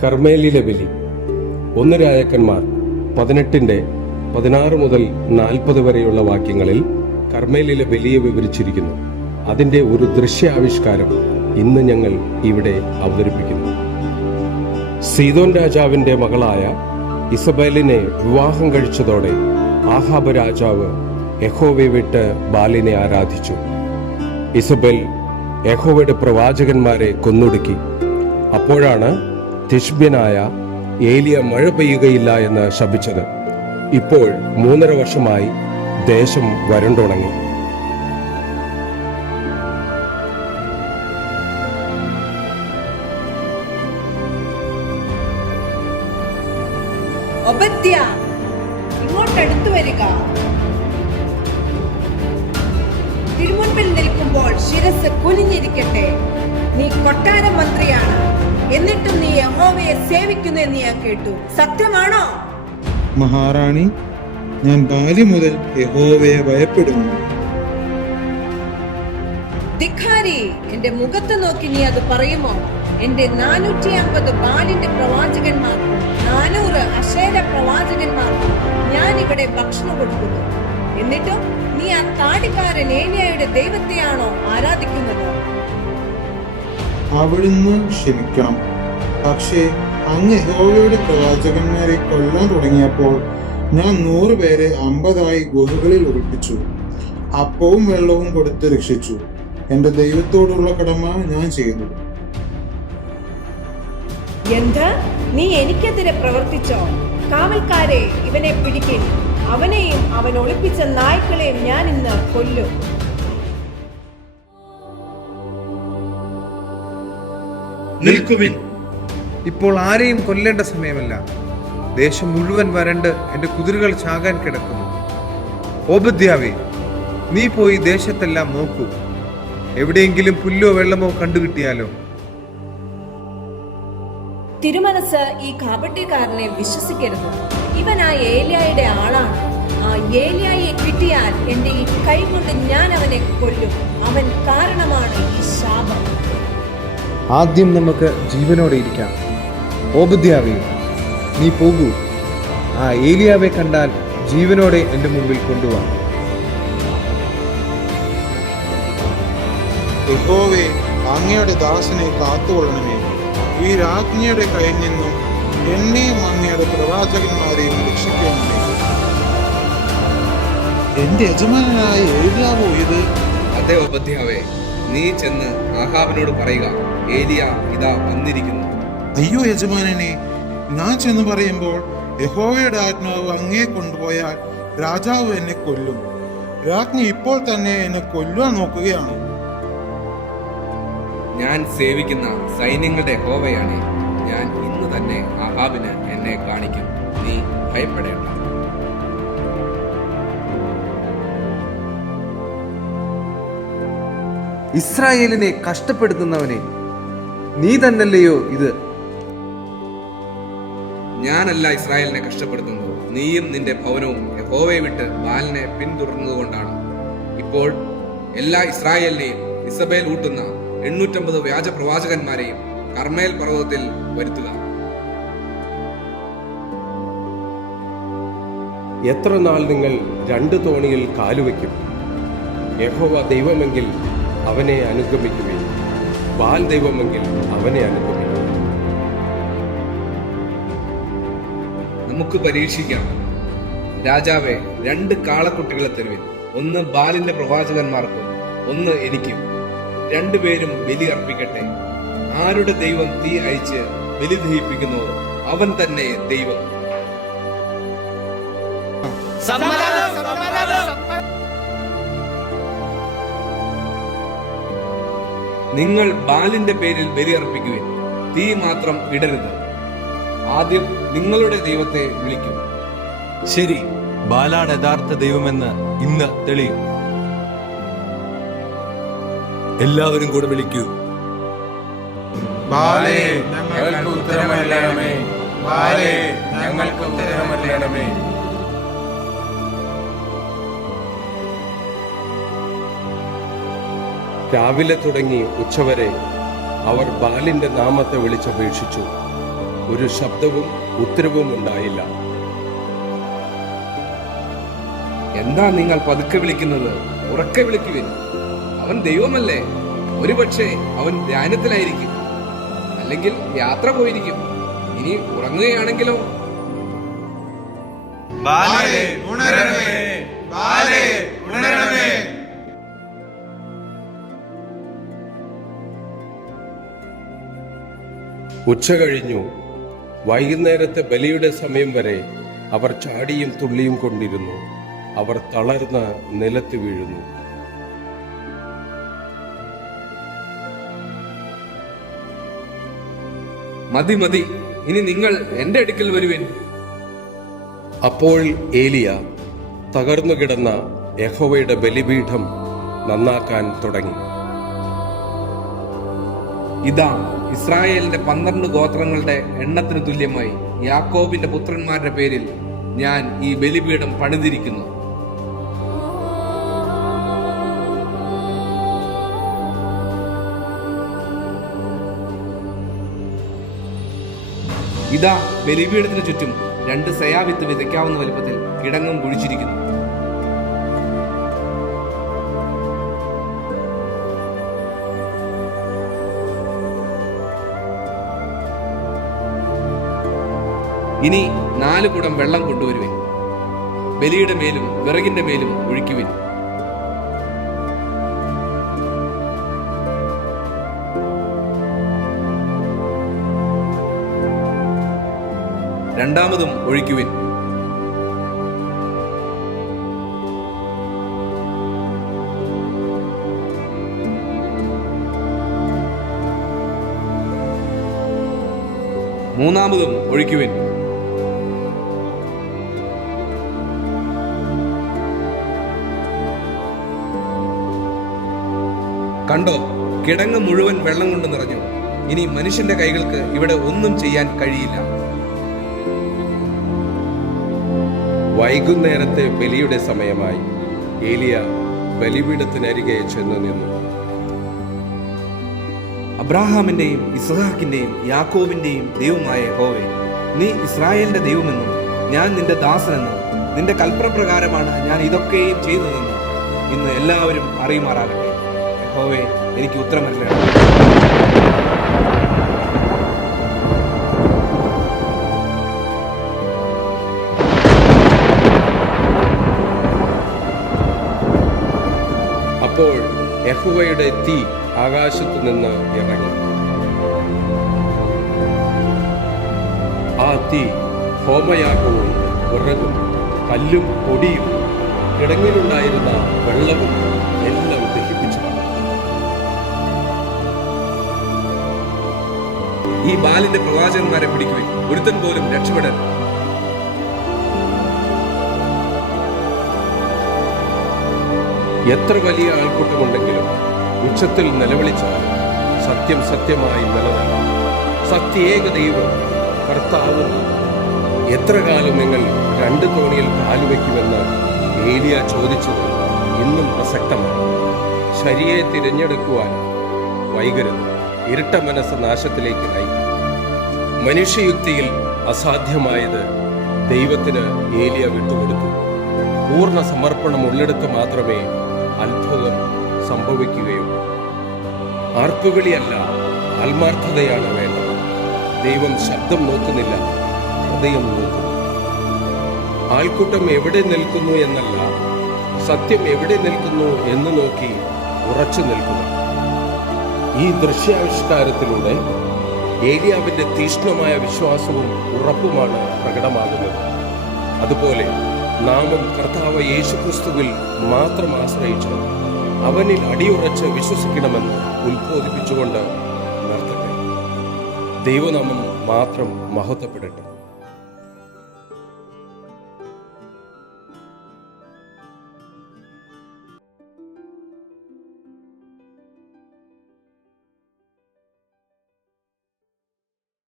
കർമ്മേലിലെ ബലി. 1 രാജാക്കന്മാർ 18-16 മുതൽ 40 വരെയുള്ള വാക്യങ്ങളിൽ കർമ്മേലിലെ ബലിയെ വിവരിച്ചിരിക്കുന്നു. അതിന്റെ ഒരു ദൃശ്യാവിഷ്കാരം ഇന്ന് ഞങ്ങൾ ഇവിടെ അവതരിപ്പിക്കുന്നു. സീദോൻ രാജാവിന്റെ മകളായ ഇസബേലിനെ വിവാഹം കഴിച്ചതോടെ ആഹാബ് രാജാവ് യഹോവയെ വിട്ട് ബാലിനെ ആരാധിച്ചു. ഇസബേൽ യഹോവയുടെ പ്രവാചകന്മാരെ കൊന്നൊടുക്കി. അപ്പോഴാണ് തിശ്ബ്യനായ ഏലിയ മഴ പെയ്യുകയില്ല എന്ന് ശപിച്ചത്. ഇപ്പോൾ 3.5 വർഷമായി ദേശം വരണ്ടുണങ്ങി. ഒബദ്യ, ഇങ്ങോട്ടടുത്തു വരിക. തിരുമുൻപിൽ നിൽക്കുമ്പോൾ ശിരസ് കുനിഞ്ഞിരിക്കട്ടെ. നീ കൊട്ടാര മന്ത്രിയാണ്, എന്നിട്ടും നീ യഹോവയെ സേവിക്കുന്നു എന്ന് ഞാൻ കേട്ടു. സത്യമാണോ? മഹാറാണി, ഞാൻ ബാല്യം മുതൽ യഹോവയെ ഭയപ്പെടുന്നു. ധിക്കാരി, എന്റെ മുഖത്ത് നോക്കി നീ അത് പറയുമോ? എന്റെ 450 ബാലിന്റെ പ്രവാചകന്മാർക്കും 400 അശേര പ്രവാചകന്മാർക്കും ഞാൻ ഇവിടെ ഭക്ഷണം കൊടുക്കുന്നു. എന്നിട്ടും നീ ആ താടിക്കാരൻ ഏലിയായുടെ ദൈവത്തെയാണോ ആരാധിക്കുന്നത്? അവിടുന്ന് ക്ഷമിക്കണം. പക്ഷേ അങ്ങ് യഹോവയുടെ പ്രവാചകന്മാരെ കൊല്ലാൻ തുടങ്ങിയപ്പോൾ ഞാൻ 100 പേരെ 50 ഗുഹകളിൽ ഒളിപ്പിച്ചു. അപ്പവും വെള്ളവും കൊടുത്ത് രക്ഷിച്ചു. എന്റെ ദൈവത്തോടുള്ള കടമ ഞാൻ ചെയ്തു. എന്താ നീ എനിക്കെതിരെ പ്രവർത്തിച്ചോ? കാവൽക്കാരെ, ഇവനെ പിടിക്കേ. അവനെയും അവൻ ഒളിപ്പിച്ച നായ്ക്കളെയും ഞാൻ ഇന്ന് കൊല്ലും. നിൽക്കുവിൻ, ഇപ്പോൾ ആരെയും കൊല്ലേണ്ട സമയമല്ല. ദേശം മുഴുവൻ വരണ്ട് എന്റെ കുതിരകൾ ചാകാൻ കിടക്കുന്നു. ഓബദ്യാവേ, നീ പോയി ദേശത്തെല്ലാം നോക്കൂ. എവിടെയെങ്കിലും പുല്ലോ വെള്ളമോ കണ്ടുകിട്ടിയാലോ? തിരുമനസ് ഈ കാപട്യക്കാരനെ വിശ്വസിക്കരുത്. ഇവൻ ആ ഏലിയായുടെ ആളാണ്. ആ ഏലിയായെ കിട്ടിയാൽ എന്റെ ഈ കൈ കൊണ്ട് ഞാൻ അവനെ കൊല്ലും. അവൻ കാരണമാണ് ഈ ശാപം. ആദ്യം നമുക്ക് ജീവനോടെ ഇരിക്കാം. ഓബദ്യാവേ, നീ പോകൂ. ആ ഏലിയാവെ കണ്ടാൽ ജീവനോടെ എന്റെ മുമ്പിൽ കൊണ്ടുവാ. യഹോവേ, അങ്ങയുടെ ദാസനെ കാത്തുകൊള്ളണമേ. ഈ രാജ്ഞിയുടെ കയ്യിൽ നിന്നും എന്നെയും അങ്ങയുടെ പ്രവാചകന്മാരെയും രക്ഷിക്കണമേ. എന്റെ യജമാനായ ഏലിയാവോ ഇത്? അതെ ഓബദ്യാവേ, നീ ചെന്ന് ആഹാബിനോട് പറയുക, ഏലിയ ഇതാ വന്നിരിക്കുന്നു. അയ്യോ യജമാനനെ, ഞാൻ ചെന്ന് പറയുമ്പോൾ യഹോവയുടെ ആത്മാവ് അങ്ങേ കൊണ്ടുപോയാൽ രാജാവ് എന്നെ കൊല്ലും. രാജ്ഞി ഇപ്പോൾ തന്നെ എന്നെ കൊല്ലുവാൻ നോക്കുകയാണ്. ഞാൻ സേവിക്കുന്ന സൈന്യങ്ങളുടെ യഹോവയാണ്. ഞാൻ ഇന്ന് തന്നെ ആഹാബിന് എന്നെ കാണിക്കും. നീ ഭയപ്പെടേണ്ട. ഇസ്രായേലിനെ കഷ്ടപ്പെടുത്തുന്നവനെ, നീ തന്നല്ലയോ ഇത്? ഞാനല്ല ഇസ്രായേലിനെ കഷ്ടപ്പെടുത്തുന്നത്. നീയും നിന്റെ ഭവനവും യഹോവയെ വിട്ട് ബാലിനെ പിന്തുടർന്നതുകൊണ്ടാണ്. ഇപ്പോൾ എല്ലാ ഇസ്രായേലിനെയും ഇസബേൽ ഊട്ടുന്ന 850 വ്യാജ പ്രവാചകന്മാരെയും കർമ്മേൽ പർവ്വതത്തിൽ വരുത്തുക. എത്ര നാൾ നിങ്ങൾ 2 തോണിയിൽ കാലുവയ്ക്കും? യഹോവ ദൈവമെങ്കിൽ അവനെ അനുഗമിക്കുകയും ബാൽ ദൈവമെങ്കിൽ അവനെ അനുഗമിക്കുകയും. നമുക്ക് പരീക്ഷിക്കാം. രാജാവെ, 2 കാളക്കുട്ടികളെ തരുവിൻ. ഒന്ന് ബാലിന്റെ പ്രവാചകന്മാർക്കും ഒന്ന് എനിക്കും. 2 പേരും ബലി അർപ്പിക്കട്ടെ. ആരുടെ ദൈവം തീ അയച്ച് ബലി ദഹിപ്പിക്കുന്നുവോ അവൻ തന്നെ ദൈവം. നിങ്ങൾ ബാലിന്റെ പേരിൽ ബലി അർപ്പിക്കുവിൻ. തീ മാത്രം ഇടരുത്. ആദ്യം നിങ്ങളുടെ ദൈവത്തെ വിളിക്കൂ. ശരി, ബാലാണ് യഥാർത്ഥ ദൈവമെന്ന് ഇന്ന് തെളിയും. എല്ലാവരും കൂടെ വിളിക്കൂ. ബാലേ, ഞങ്ങൾക്ക് ഉത്തരമല്ലണമേ. ബാലേ, ഞങ്ങൾക്ക് ഉത്തരമല്ലണമേ. രാവിലെ തുടങ്ങി ഉച്ചവരെ അവർ ബാലിന്റെ നാമത്തെ വിളിച്ചപേക്ഷിച്ചു. ഒരു ശബ്ദവും ഉത്തരവും ഉണ്ടായില്ല. എന്താ നിങ്ങൾ പതുക്കെ വിളിക്കുന്നത്? ഉറക്കെ വിളിക്കുവിൻ. അവൻ ദൈവമല്ലേ? ഒരുപക്ഷെ അവൻ ധ്യാനത്തിലായിരിക്കും, അല്ലെങ്കിൽ യാത്ര പോയിരിക്കും. ഇനി ഉറങ്ങുകയാണെങ്കിലോ? ബാലേ ഉണരണമേ, ബാലേ ഉണരണമേ. ഉച്ച കഴിഞ്ഞു. വൈകുന്നേരത്തെ ബലിയുടെ സമയം വരെ അവർ ചാടിയും തുള്ളിയും കൊണ്ടിരുന്നു. അവർ തളർന്ന് നിലത്ത് വീഴുന്നു. മതി മതി, ഇനി നിങ്ങൾ എന്റെ അടുക്കൽ വരുവിൻ. അപ്പോൾ ഏലിയ തകർന്നു കിടന്ന യഹോവയുടെ ബലിപീഠം നന്നാക്കാൻ തുടങ്ങി. ഇതാ, ഇസ്രായേലിന്റെ 12 ഗോത്രങ്ങളുടെ എണ്ണത്തിന് തുല്യമായി യാക്കോബിന്റെ പുത്രന്മാരുടെ പേരിൽ ഞാൻ ഈ ബലിപീഠം പണിതിരിക്കുന്നു. ഇതാ, ബലിപീഠത്തിന് ചുറ്റും 2 സയാവിത്ത് വിതയ്ക്കാവുന്ന വലുപ്പത്തിൽ കിടങ്ങും കുഴിച്ചിരിക്കുന്നു. ഇനി 4 കുടം വെള്ളം കൊണ്ടുവരുവിൻ. ബലിയുടെ മേലും വിറകിന്റെ മേലും ഒഴിക്കുവിൻ. രണ്ടാമതും ഒഴിക്കുവിൻ. മൂന്നാമതും ഒഴിക്കുവിൻ. കണ്ടോ, കിടങ്ങ് മുഴുവൻ വെള്ളം കൊണ്ട് നിറഞ്ഞു. ഇനി മനുഷ്യന്റെ കൈകൾക്ക് ഇവിടെ ഒന്നും ചെയ്യാൻ കഴിയില്ല. വൈകുന്നേരത്തെ ബലിയുടെ സമയമായി. ഏലിയ ബലിപീഠത്തിനരികെ ചെന്ന് നിന്നു. അബ്രാഹാമിന്റെയും ഇസ്ഹാക്കിന്റെയും യാക്കോബിന്റെയും ദൈവമായ യഹോവേ, നീ ഇസ്രായേലിന്റെ ദൈവമെന്നും ഞാൻ നിന്റെ ദാസനെന്നും നിന്റെ കൽപ്പനപ്രകാരമാണ് ഞാൻ ഇതൊക്കെയും ചെയ്തതെന്നും ഇന്ന് എല്ലാവരും അറിയുമാറാകട്ടെ. യഹോവേ, എനിക്ക് ഉത്തരമരുളണമേ. അപ്പോൾ യഹോവയുടെ തീ ആകാശത്തു നിന്ന് ഇറങ്ങി. ആ തീ ഹോമയാഗവും വിറകും കല്ലും പൊടിയും കിടങ്ങിലുണ്ടായിരുന്ന വെള്ളവും എല്ലാം ദഹിപ്പിച്ചു. ഈ ബാലിന്റെ പ്രവാചകന്മാരെ പിടിക്കുവിൻ, ഒരുത്തൻ പോലും രക്ഷപ്പെടരുത്. എത്ര വലിയ ആൾക്കൂട്ടമുണ്ടെങ്കിലും ഉച്ചത്തിൽ നിലവിളിച്ചാൽ സത്യം സത്യമായി നിലനിൽക്കും. സത്യേക ദൈവം കർത്താവും. എത്ര കാലം നിങ്ങൾ 2 തോണിയിൽ കാലുവയ്ക്കുമെന്ന് ഏലിയ ചോദിച്ചത് ഇന്നും പ്രസക്തമാണ്. ശരിയെ തിരഞ്ഞെടുക്കുവാൻ വൈകരുത്. ഇരട്ട മനസ്സ് നാശത്തിലേക്ക് നയിക്കും. മനുഷ്യയുക്തിയിൽ അസാധ്യമായത് ദൈവത്തിന് ഏലിയ വിട്ടുകൊടുത്തു. പൂർണ്ണ സമർപ്പണം ഉള്ളിടത്ത് മാത്രമേ അത്ഭുതം സംഭവിക്കുകയുള്ളൂ. ആർപ്പുവിളിയല്ല, ആത്മാർത്ഥതയാണ് വേണ്ടത്. ദൈവം ശബ്ദം നോക്കുന്നില്ല, ഹൃദയം നോക്കുന്നു. ആൾക്കൂട്ടം എവിടെ നിൽക്കുന്നു എന്നല്ല, സത്യം എവിടെ നിൽക്കുന്നു എന്ന് നോക്കി ഉറച്ചു നിൽക്കുക. ഈ ദൃശ്യാവിഷ്കാരത്തിലൂടെ ഏലിയാവിന്റെ തീക്ഷ്ണമായ വിശ്വാസവും ഉറപ്പുമാണ് പ്രകടമാകുന്നത്. അതുപോലെ നാമും കർത്താവ് യേശുക്രിസ്തുവിൽ മാത്രം ആശ്രയിച്ച് അവനിൽ അടിയുറച്ച് വിശ്വസിക്കണമെന്ന് ഉത്ബോധിപ്പിച്ചുകൊണ്ട് നിർത്തട്ടെ. ദൈവനാമം മാത്രം മഹത്വപ്പെടട്ടെ.